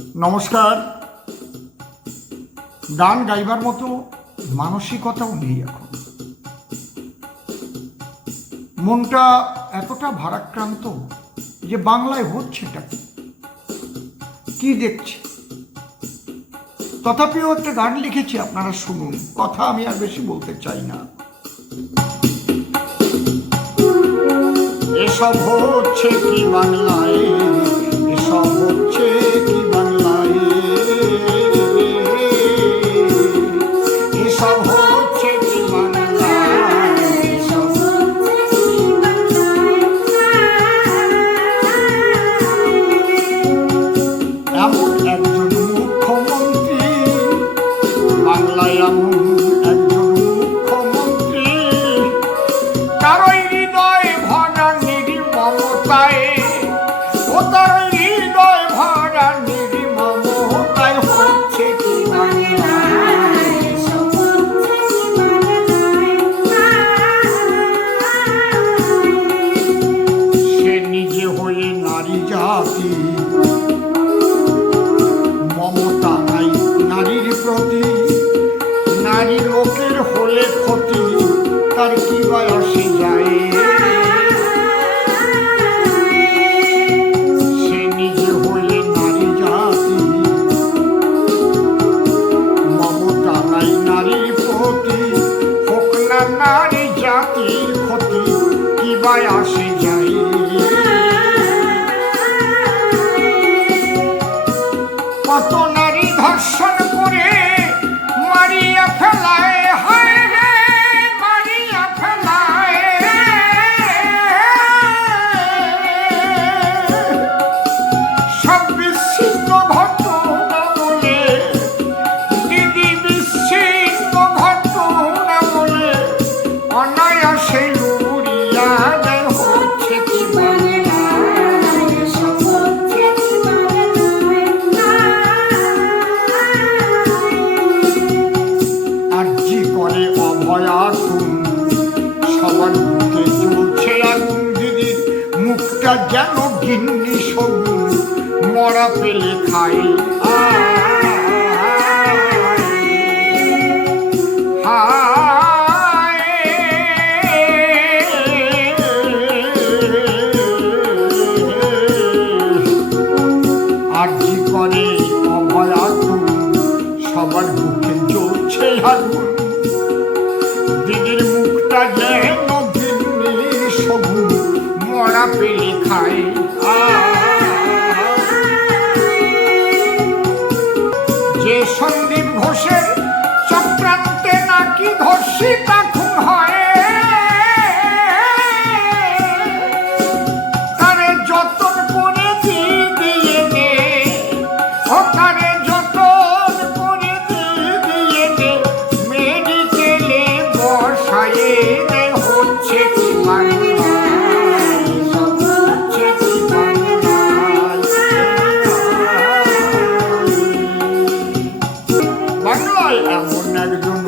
নমস্কার। গান গাইবার মতো মানসিকতাও নেই এখন। মনটা এতটা ভারাক্রান্ত যে বাংলায় হচ্ছেটা কি? দেখছি? তথাপিও একটা গান লিখেছি, আপনারা শুনুন। কথা আমি আর বেশি বলতে চাই না। এসব হচ্ছে কি বাংলায়? এসব হচ্ছে কি বা আসে। যেন গিন্নি সবুজ মরা পেলে খাই করে অভয়াকুন সবার বুকে জ্বলছে আগুন দিদির মুখটা যেন মরা পেলে যে সন্দীপ ঘোষের চক্রান্তে নাকি ধর্ষিতা Now you're doing